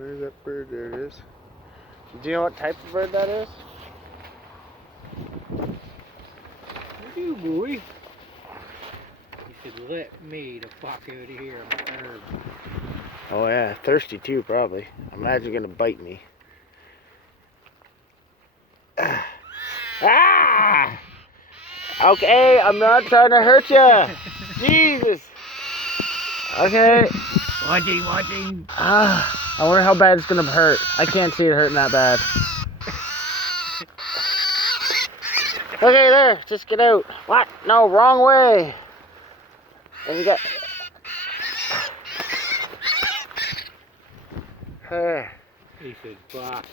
Where's that bird? There it is. Do you know what type of bird that is? You boy. You should let me the fuck out of here. I'm a herb. Oh yeah, thirsty too probably. I imagine gonna bite me. Ah! Okay, I'm not trying to hurt you. Jesus. Okay. Watching. I wonder how bad it's gonna hurt. I can't see it hurting that bad. Okay, there. Just get out. What? No, wrong way. And you got. He said, fuck.